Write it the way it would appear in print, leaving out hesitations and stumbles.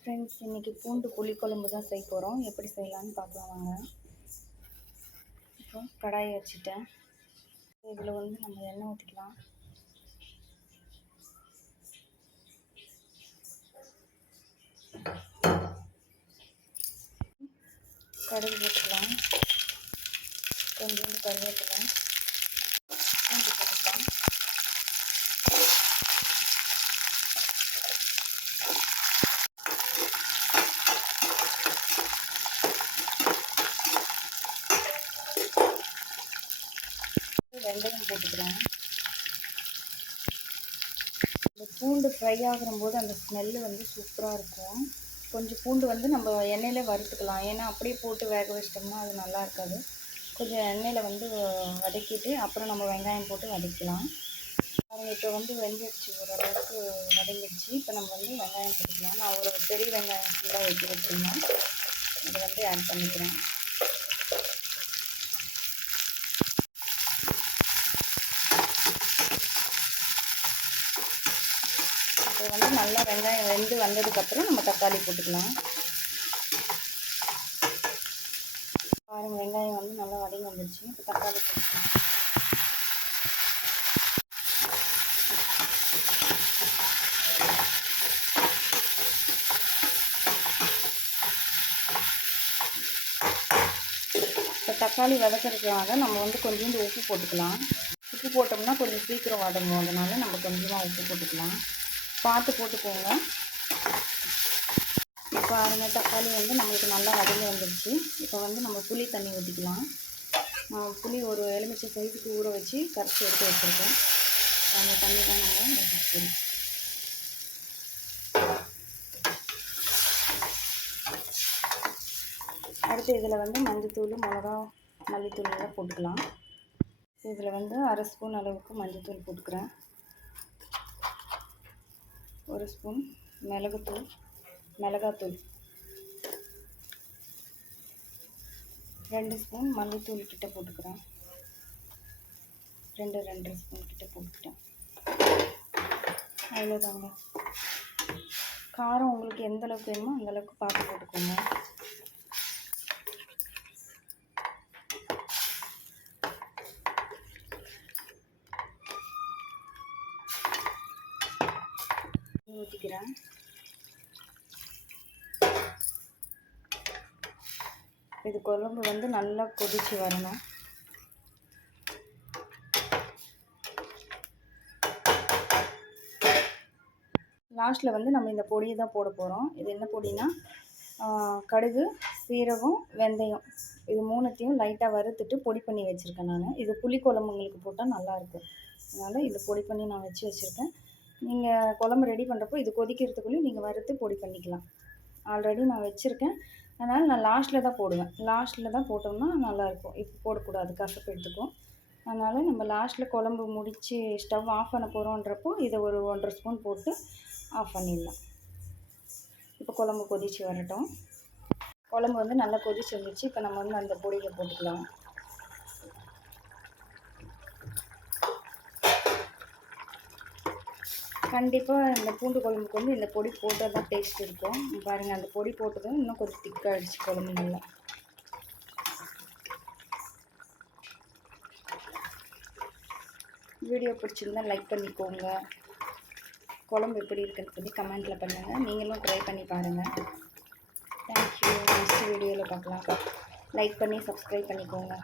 Friends, இன்றைக்கி பூண்டு புளிக்குழம்பு தான் செய்ய போகிறோம். எப்படி செய்யலான்னு பார்க்கலாம் வாங்க. இப்போ கடாயை வச்சுட்டேன். இதில் வந்து நம்ம எண்ணெய் ஊற்றிக்கலாம். கடுகு போட்டுக்கலாம். கொஞ்சோண்டு கருவேப்பிலை, பூண்டு போட்டுக்கலாம். வெங்காயம் போட்டுக்கிறேன். இந்த பூண்டு ஃப்ரை ஆகிற போது அந்த ஸ்மெல்லு வந்து சூப்பராக இருக்கும். கொஞ்சம் பூண்டு வந்து நம்ம எண்ணெயிலே வறுத்துக்கலாம். ஏன்னா அப்படியே போட்டு வேக வச்சிட்டோம்னா அது நல்லா இருக்காது. கொஞ்சம் எண்ணெயில் வந்து வதக்கிட்டு அப்புறம் நம்ம வெங்காயம் போட்டு வதக்கலாம். இப்போ வந்து வெந்துடுச்சு, ஓரளவுக்கு வதங்கிடுச்சு. இப்போ நம்ம வந்து வெங்காயம் போட்டுக்கலாம். நான் ஒரு பெரிய வெங்காயம் ஃபுல்லாக வெட்டி வச்சுருந்தேன். இதை வந்து ஆட் பண்ணிக்கிறேன். இப்போ வந்து நல்லா வெங்காயம் வெந்து வந்ததுக்கப்புறம் நம்ம தக்காளி போட்டுக்கலாம். பாருங்கள், வெங்காயம் வந்து நல்லா வதங்கி வந்துடுச்சு. இப்போ தக்காளி போட்டுக்கலாம். இப்போ தக்காளி வதக்கிறதுக்காக நம்ம வந்து கொஞ்சோண்டு உப்பு போட்டுக்கலாம். உப்பு போட்டோம்னா கொஞ்சம் சீக்கிரம் வதங்கும். அதனால் நம்ம கொஞ்சமாக உப்பு போட்டுக்கலாம். பார்த்து போட்டுக்கோங்க. இப்போ பாருங்கள், தக்காளி வந்து நம்மளுக்கு நல்லா வதங்கி வந்துடுச்சு. இப்போ வந்து நம்ம புளி தண்ணி ஊற்றிக்கலாம். புளி ஒரு எலுமிச்சை சைஸுக்கு ஊற வச்சு கரைச்சி எடுத்து வச்சுருக்கேன். அந்த தண்ணி தான் நம்ம ஊற்றிக்கலாம். அடுத்து இதில் வந்து மஞ்சத்தூள், மிளகா, மல்லித்தூள் எல்லாம் போட்டுக்கலாம். இதில் வந்து 1/2 ஸ்பூன் அளவுக்கு மஞ்சத்தூள் போட்டுக்கிறேன். 1 ஸ்பூன் மிளகாத்தூள், 2 ஸ்பூன் மல்லித்தூள் கிட்ட போட்டுக்கிறேன். 2 ஸ்பூன் கிட்ட போட்டுக்கிட்டேன். அவ்வளோதாங்க. காரம் உங்களுக்கு எந்த அளவுக்கு வேணுமோ அந்தளவுக்கு பார்த்து போட்டுக்கோங்க. ஊற்றிக்கிறேன். இது குழம்பு வந்து நல்லா கொதிச்சு வரணும். லாஸ்ட்டில் வந்து நம்ம இந்த பொடியை தான் போட போகிறோம். இது என்ன பொடினா, கடுகு, சீரகம், வெந்தயம், இது 3த்தையும் லைட்டாக வறுத்துட்டு பொடி பண்ணி வச்சுருக்கேன் நான். இது புளிக்குழம்புங்களுக்கு போட்டால் நல்லாயிருக்கும். அதனால் இது பொடி பண்ணி நான் வச்சுருக்கேன். நீங்கள் குழம்பு ரெடி பண்ணுறப்போ இது கொதிக்கிறதுக்குள்ளேயும் நீங்கள் வறுத்து பொடி பண்ணிக்கலாம். ஆல்ரெடி நான் வச்சுருக்கேன். அதனால் நான் லாஸ்ட்டில் தான் போடுவேன். லாஸ்ட்டில் தான் போட்டோம்னா நல்லாயிருக்கும். இப்போ போடக்கூடாது, கசப்பு எடுத்துக்கும். அதனால் நம்ம லாஸ்ட்டில் குழம்பு முடித்து ஸ்டவ் ஆஃப் பண்ண போகிறோன்றப்போ இதை ஒரு 1/2 ஸ்பூன் போட்டு ஆஃப் பண்ணிடலாம். இப்போ குழம்பு கொதித்து வரட்டும். குழம்பு வந்து நல்லா கொதிச்சு வந்துச்சு. இப்போ நம்ம வந்து அந்த பொடியை போட்டுக்கலாம். கண்டிப்பாக இந்த பூண்டு குழம்புக்கு வந்து இந்த பொடி போட்டால் தான் டேஸ்ட் இருக்கும். பாருங்கள், அந்த பொடி போட்டதும் இன்னும் கொஞ்சம் திக்காகிடுச்சு குழம்பு நல்லா. வீடியோ பிடிச்சிருந்தா லைக் பண்ணிக்கோங்க. குழம்பு எப்படி இருக்குன்னு சொல்லி கமெண்ட்டில் பண்ணுங்கள். நீங்களும் ட்ரை பண்ணி பாருங்கள். தேங்க்யூ. நெக்ஸ்ட் வீடியோவில் பார்க்கலாம். லைக் பண்ணி சப்ஸ்கிரைப் பண்ணிக்கோங்க.